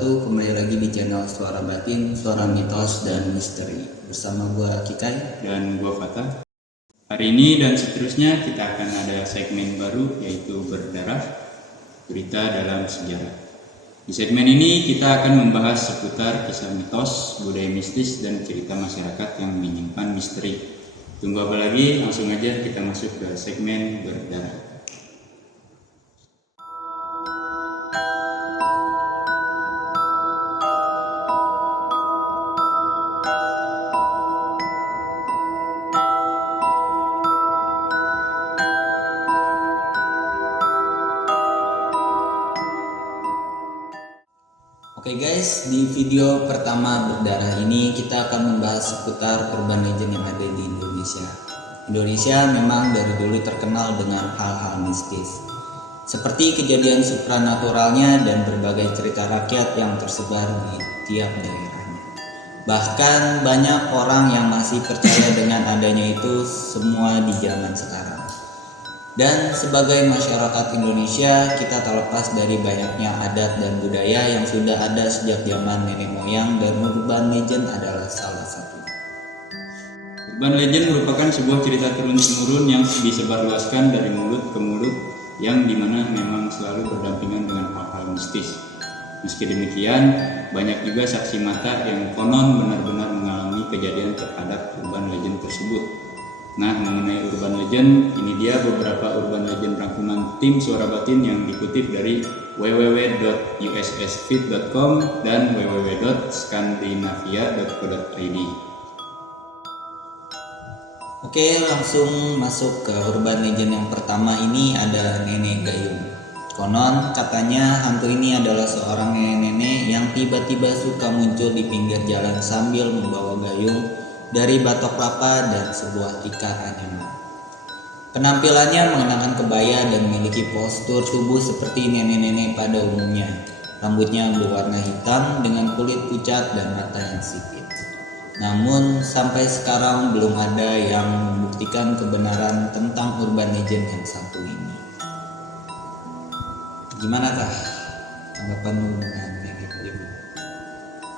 wabarakatuh. Kembali lagi di channel Suara Batin, Suara Mitos dan Misteri. Bersama gua Kikai dan gua Fatah. Hari ini dan seterusnya kita akan ada segmen baru, yaitu Berdarah, Berita dalam Sejarah. Di segmen ini kita akan membahas seputar kisah mitos, budaya mistis, dan cerita masyarakat yang menyimpan misteri. Tunggu apa lagi, langsung aja kita masuk ke segmen Berdarah. Oke guys, di video pertama Berdarah ini kita akan membahas seputar urban legend yang ada di Indonesia. Indonesia memang dari dulu terkenal dengan hal-hal mistis, seperti kejadian supranaturalnya dan berbagai cerita rakyat yang tersebar di tiap daerahnya. Bahkan banyak orang yang masih percaya dengan adanya itu semua di zaman sekarang. Dan sebagai masyarakat Indonesia, kita tak lepas dari banyaknya adat dan budaya yang sudah ada sejak zaman nenek moyang, dan urban legend adalah salah satu. Urban legend merupakan sebuah cerita turun-temurun yang disebarluaskan dari mulut ke mulut, yang dimana memang selalu berdampingan dengan hal-hal mistis. Meski demikian, banyak juga saksi mata yang konon benar-benar mengalami kejadian terhadap urban legend tersebut. Nah, mengenai urban legend, ini dia beberapa urban legend rangkuman tim Suara Batin yang dikutip dari www.ussfeed.com dan www.skandinavia.co.id. Oke, langsung masuk ke urban legend yang pertama. Ini ada Nenek Gayung. Konon katanya hantu ini adalah seorang nenek-nenek yang tiba-tiba suka muncul di pinggir jalan sambil membawa gayung dari batok kelapa dan sebuah tikar anyaman. Penampilannya mengenakan kebaya dan memiliki postur tubuh seperti nenek-nenek pada umumnya. Rambutnya berwarna hitam dengan kulit pucat dan mata yang sipit. Namun sampai sekarang belum ada yang membuktikan kebenaran tentang urban legend yang satu ini. Gimana kah tanggapan lu dengan Nenek Gayung?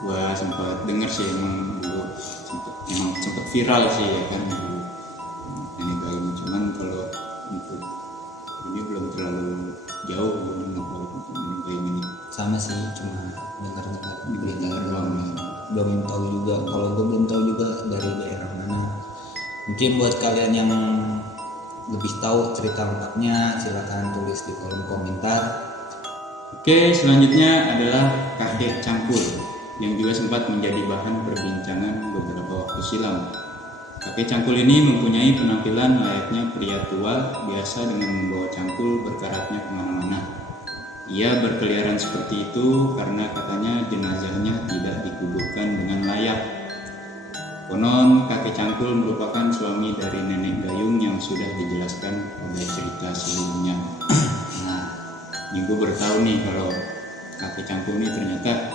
Gua sempat dengar sih, emang dulu sempat viral sih ya kan Nenek Gayung. Cuman kalau untuk ini belum terlalu jauh Nenek Gayung ini. Sama sih, cuma dengar berita doang. Belum tahu juga, kalau gue belum tahu juga dari daerah mana. Mungkin buat kalian yang lebih tahu cerita lengkapnya, silakan tulis di kolom komentar. Oke, selanjutnya adalah kakek cangkul, yang juga sempat menjadi bahan perbincangan beberapa waktu silam. Kakek cangkul ini mempunyai penampilan layaknya pria tua, biasa dengan membawa cangkul berkaratnya kemana-mana. Ia berkeliaran seperti itu karena katanya jenazahnya tidak dikuburkan dengan layak. Konon kakek cangkul merupakan suami dari Nenek Gayung yang sudah dijelaskan pada cerita sebelumnya. Nah, ini gue baru tahu nih kalau kakek cangkul ini ternyata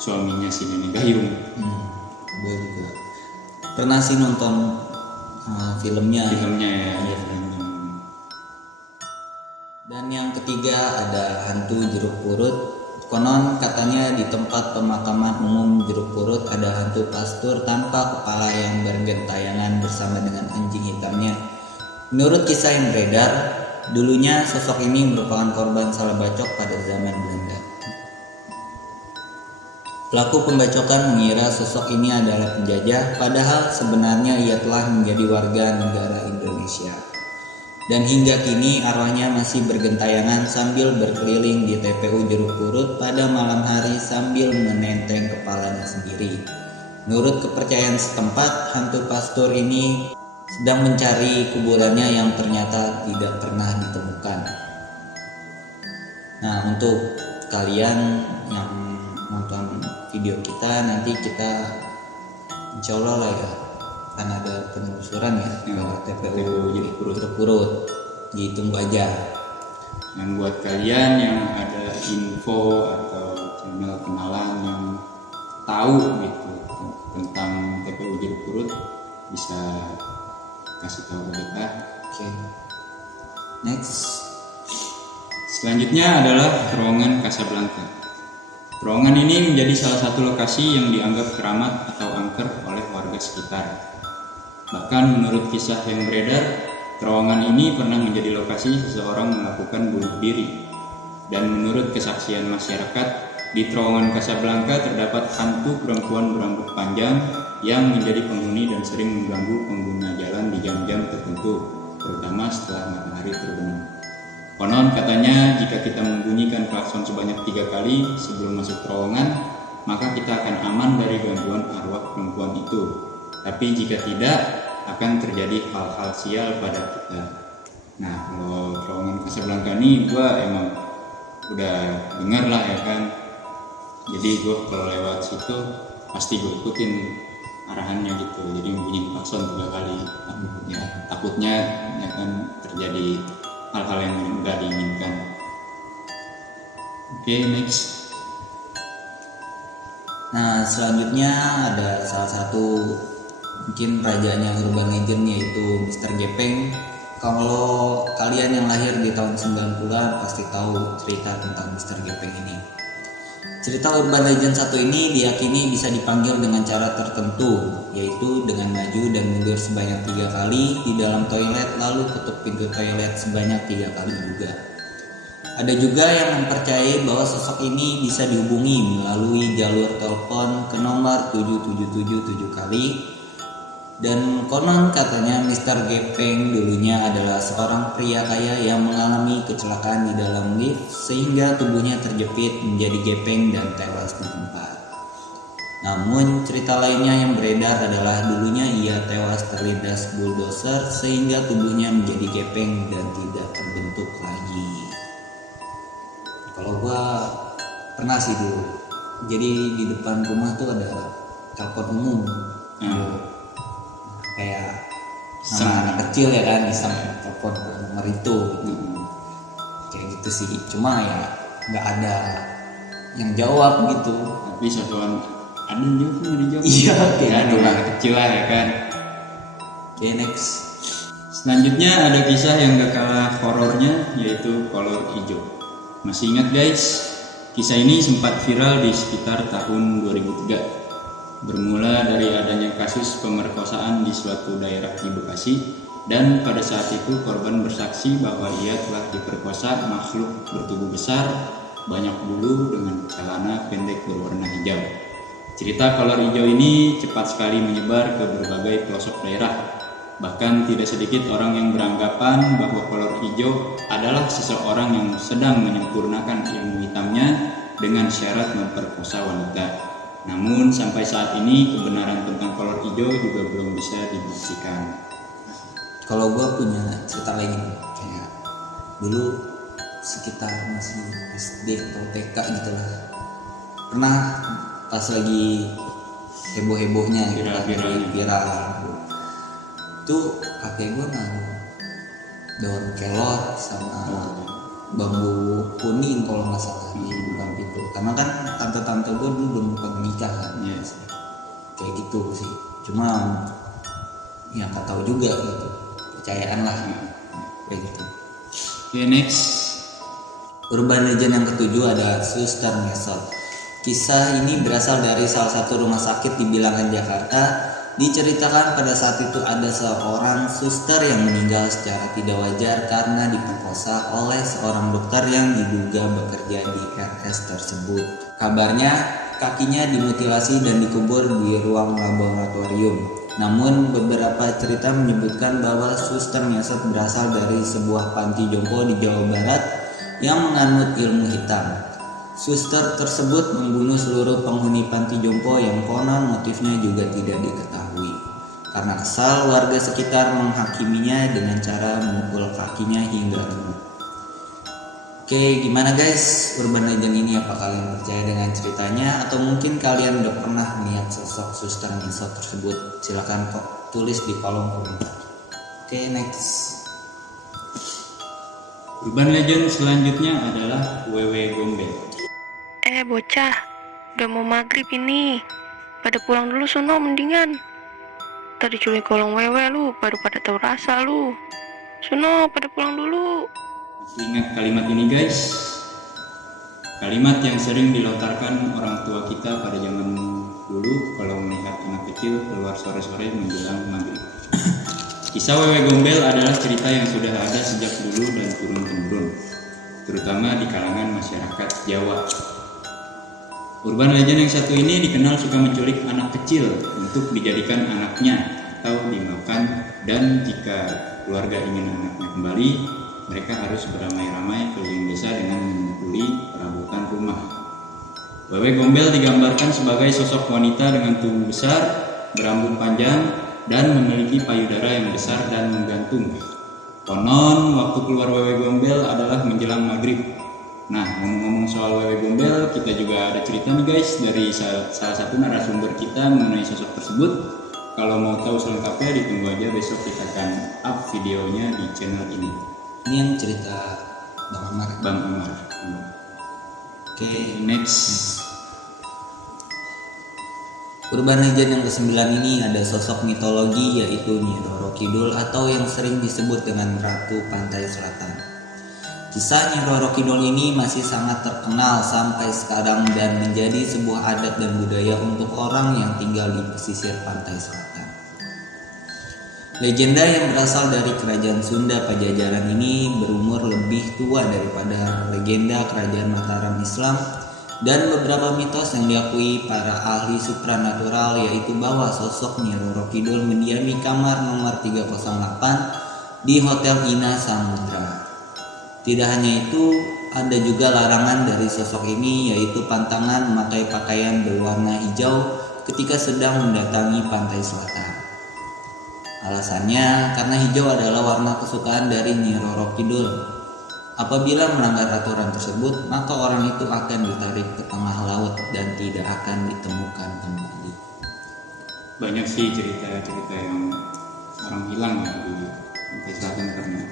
suaminya si Nenek Gayung. Gue juga pernah sih nonton filmnya ya. Dan yang ketiga ada hantu Jeruk Purut. Konon katanya di tempat pemakaman umum Jeruk Purut ada hantu pastur tanpa kepala yang bergentayangan bersama dengan anjing hitamnya. Menurut kisah yang beredar, dulunya sosok ini merupakan korban salah bacok pada zaman Belanda. Pelaku pembacokan mengira sosok ini adalah penjajah, padahal sebenarnya ia telah menjadi warga negara Indonesia. Dan hingga kini arwahnya masih bergentayangan sambil berkeliling di TPU Jeruk Purut pada malam hari sambil menenteng kepalanya sendiri. Menurut kepercayaan setempat, hantu pastor ini sedang mencari kuburannya yang ternyata tidak pernah ditemukan. Nah, untuk kalian yang nonton video kita, nanti kita insya Allah lah ya akan ada penelusuran ya ke TPU Jeruk Purut. Ditunggu aja. Dan buat kalian yang ada info atau channel kenalan yang tahu gitu tentang TPU Jeruk Purut, bisa kasih tahu ke kita. Oke. Next. Selanjutnya adalah terowongan Casablanca. Terowongan ini menjadi salah satu lokasi yang dianggap keramat atau angker oleh warga sekitar. Bahkan menurut kisah yang beredar, terowongan ini pernah menjadi lokasi seseorang melakukan bunuh diri. Dan menurut kesaksian masyarakat, di terowongan Casablanca terdapat hantu perempuan berambut panjang yang menjadi penghuni dan sering mengganggu pengguna jalan di jam-jam tertentu, terutama setelah matahari terbenam. Konon katanya jika kita membunyikan klakson sebanyak 3 kali sebelum masuk terowongan, maka kita akan aman dari gangguan arwah perempuan itu. Tapi jika tidak, akan terjadi hal-hal sial pada kita. Nah, kalau terowongan Casablanca ini gue emang udah dengar lah ya kan. Jadi gue kalau lewat situ pasti gue ikutin arahannya gitu. Jadi membunyikan klakson 3 kali. Takutnya ya kan terjadi hal-hal yang tidak diinginkan. Oke, next. Nah, selanjutnya ada salah satu mungkin rajanya urban legend, yaitu Mr. Gepeng. Kalau kalian yang lahir di tahun 90-an pasti tahu cerita tentang Mr. Gepeng ini. Cerita urban legend satu ini diyakini bisa dipanggil dengan cara tertentu, yaitu dengan maju dan mundur sebanyak 3 kali di dalam toilet, lalu ketuk pintu toilet sebanyak 3 kali juga. Ada juga yang mempercayai bahwa sosok ini bisa dihubungi melalui jalur telepon ke nomor 7777 kali. Dan konon katanya Mr. Gepeng dulunya adalah seorang pria kaya yang mengalami kecelakaan di dalam lift sehingga tubuhnya terjepit menjadi gepeng dan tewas di tempat. Namun cerita lainnya yang beredar adalah dulunya ia tewas terlindas bulldozer sehingga tubuhnya menjadi gepeng dan tidak terbentuk lagi. Kalau gua pernah sih dulu, jadi di depan rumah tuh ada telepon umum. Kayak nama anak kecil ya kan, bisa telepon ke nomor itu gitu. Kayak gitu sih, cuma ya nggak ada yang jawab gitu. Tapi satuan ada yang jawab nggak dijawab? Iya, kayak ya, gitu anak lah. kecil lah ya kan. Oke, next. Selanjutnya ada kisah yang gak kalah horornya, yaitu kolor hijau. Masih ingat guys? Kisah ini sempat viral di sekitar tahun 2003. Bermula dari adanya kasus pemerkosaan di suatu daerah di Bekasi, dan pada saat itu korban bersaksi bahwa ia telah diperkosa makhluk bertubuh besar, banyak bulu dengan celana pendek berwarna hijau. Cerita kolor hijau ini cepat sekali menyebar ke berbagai pelosok daerah. Bahkan tidak sedikit orang yang beranggapan bahwa kolor hijau adalah seseorang yang sedang menyempurnakan ilmu hitamnya dengan syarat memperkosa wanita. Namun sampai saat ini kebenaran tentang kolor hijau juga belum bisa dibuktikan. Kalau gue punya cerita lagi nih, kayak dulu sekitar masih SD atau TK gitu lah, pernah pas lagi heboh-hebohnya gitu kan, viral itu kakek gue naruh daun kelor sama bambu kuning kalau nggak salah di depan pintu, karena kan tante-tante gue dulu belum pernah nikah kan. Yes. Kayak gitu sih, cuma ya nggak tahu juga gitu, percayaan lah kayak gitu. Oke, next. Urban legend yang ketujuh ada Suster Ngesot. Kisah ini berasal dari salah satu rumah sakit di Bilangan, Jakarta. Diceritakan pada saat itu ada seorang suster yang meninggal secara tidak wajar karena diperkosa oleh seorang dokter yang diduga bekerja di RS tersebut. Kabarnya kakinya dimutilasi dan dikubur di ruang laboratorium. Namun beberapa cerita menyebutkan bahwa Suster Ngesot berasal dari sebuah panti jompo di Jawa Barat yang menganut ilmu hitam. Suster tersebut membunuh seluruh penghuni panti jompo yang konon motifnya juga tidak diketahui. Karena kesal, warga sekitar menghakiminya dengan cara memukul kakinya hingga remuk. Oke, gimana guys urban legend ini? Apa kalian percaya dengan ceritanya? Atau mungkin kalian udah pernah melihat sosok Suster Ngesot tersebut? Silahkan kok tulis di kolom komentar. Oke, next. Urban legend selanjutnya adalah Wewe Gombel. Bocah, udah mau maghrib ini. Pada pulang dulu sono mendingan. Tadi culik kolong wewe lu, baru pada tahu rasa lu. Sono pada pulang dulu. Masih ingat kalimat ini guys? Kalimat yang sering dilontarkan orang tua kita pada zaman dulu kalau melihat anak kecil keluar sore-sore menjelang maghrib. Kisah Wewe Gombel adalah cerita yang sudah ada sejak dulu dan turun-temurun, terutama di kalangan masyarakat Jawa. Urban legend yang satu ini dikenal suka menculik anak kecil untuk dijadikan anaknya atau dimakan, dan jika keluarga ingin anaknya kembali, mereka harus beramai-ramai keliling desa dengan memukuli perabotan rumah. Wewe Gombel digambarkan sebagai sosok wanita dengan tubuh besar, berambut panjang, dan memiliki payudara yang besar dan menggantung. Konon waktu keluar Wewe Gombel adalah menjelang maghrib. Nah, ngomong-ngomong soal Wewe Gombel, kita juga ada cerita nih guys dari salah satu narasumber kita mengenai sosok tersebut. Kalau mau tahu selengkapnya ditunggu aja, besok kita akan up videonya di channel ini. Ini yang cerita Bang Amar. Bang Amar. Oke, next. Urban legend yang ke-9 ini ada sosok mitologi yaitu Nyi Roro Kidul atau yang sering disebut dengan Ratu Pantai Selatan. Kisah Nyi Roro Kidul ini masih sangat terkenal sampai sekarang dan menjadi sebuah adat dan budaya untuk orang yang tinggal di pesisir pantai selatan. Legenda yang berasal dari kerajaan Sunda Pajajaran ini berumur lebih tua daripada legenda kerajaan Mataram Islam, dan beberapa mitos yang diakui para ahli supranatural yaitu bahwa sosok Nyi Roro Kidul mendiami kamar nomor 308 di Hotel Ina Samudra. Tidak hanya itu, ada juga larangan dari sosok ini yaitu pantangan memakai pakaian berwarna hijau ketika sedang mendatangi pantai selatan. Alasannya karena hijau adalah warna kesukaan dari Nyi Roro Kidul. Apabila melanggar aturan tersebut, maka orang itu akan ditarik ke tengah laut dan tidak akan ditemukan kembali. Banyak sih cerita-cerita yang orang hilang ya di pantai selatan karena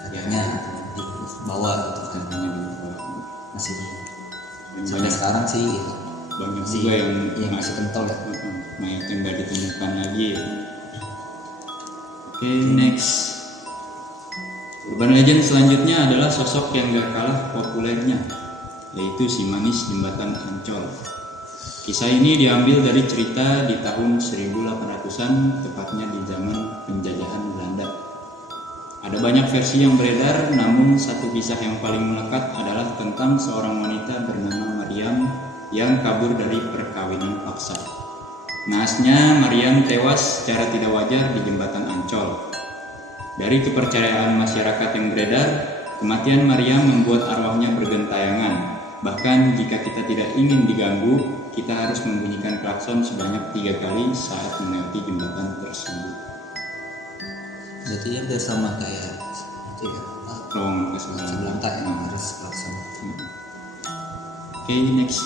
Katanya di bawah gitu kan, katanya di bawah. masih Dan sampai banyak sekarang sih banyak masih juga yang masih kental ya. mayatnya nggak ditemukan lagi ya. Oke, next. Urban legend selanjutnya adalah sosok yang gak kalah populernya, yaitu si manis jembatan Ancol. Kisah ini diambil dari cerita di tahun 1800-an, tepatnya di zaman penjajahan Belanda. Ada banyak versi yang beredar, namun satu kisah yang paling melekat adalah tentang seorang wanita bernama Mariam yang kabur dari perkawinan paksa. Naasnya, Mariam tewas secara tidak wajar di jembatan Ancol. Dari kepercayaan masyarakat yang beredar, kematian Mariam membuat arwahnya bergentayangan. Bahkan jika kita tidak ingin diganggu, kita harus membunyikan klakson sebanyak 3 kali saat melewati jembatan tersebut. Jadi hampir sama kayak itu ya, Lowongan Casablanca yang harus klakson. Oke, next.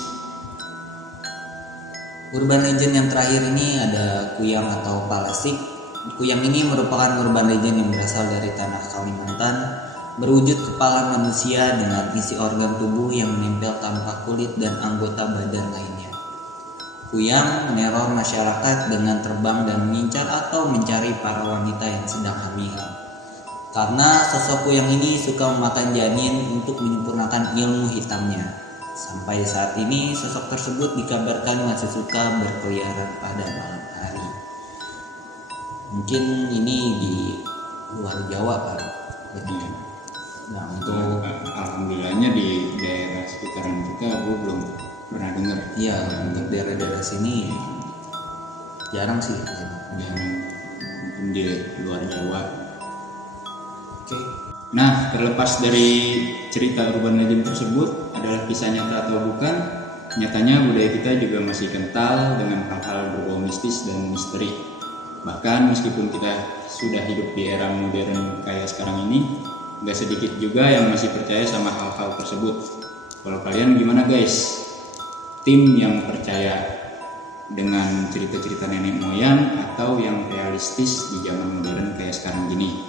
Urban legend yang terakhir ini ada kuyang atau palasik. Kuyang ini merupakan urban legend yang berasal dari tanah Kalimantan, berwujud kepala manusia dengan isi organ tubuh yang menempel tanpa kulit dan anggota badan lainnya. Kuyang meneror masyarakat dengan terbang dan mengincar atau mencari para wanita yang sedang hamil. Karena sosok kuyang ini suka memakan janin untuk menyempurnakan ilmu hitamnya. Sampai saat ini sosok tersebut dikabarkan masih suka berkeliaran pada malam hari. Mungkin ini di luar Jawa Pak. Nah, untuk Alhamdulillahnya di daerah sekitaran kita gue belum pernah dengar. ya untuk daerah-daerah sini jarang sih. Jarang, mungkin di luar Jawa. Oke. Nah, terlepas dari cerita urban legend tersebut adalah kisah nyata atau bukan, nyatanya budaya kita juga masih kental dengan hal-hal berbau mistis dan misteri. Bahkan meskipun kita sudah hidup di era modern kayak sekarang ini, gak sedikit juga yang masih percaya sama hal-hal tersebut. Kalau kalian gimana guys? Tim yang percaya dengan cerita-cerita nenek moyang atau yang realistis di zaman modern kayak sekarang gini?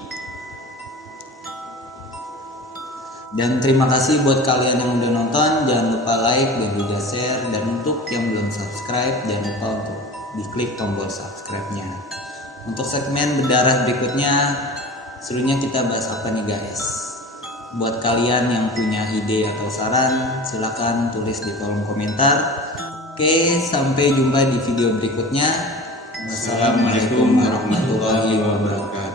Dan terima kasih buat kalian yang udah nonton. Jangan lupa like dan juga share. Dan untuk yang belum subscribe, jangan lupa untuk diklik tombol subscribe-nya. Untuk segmen berdarah berikutnya, serunya kita bahas apa nih guys? Buat kalian yang punya ide atau saran, silakan tulis di kolom komentar. Oke, sampai jumpa di video berikutnya. Wassalamualaikum warahmatullahi wabarakatuh.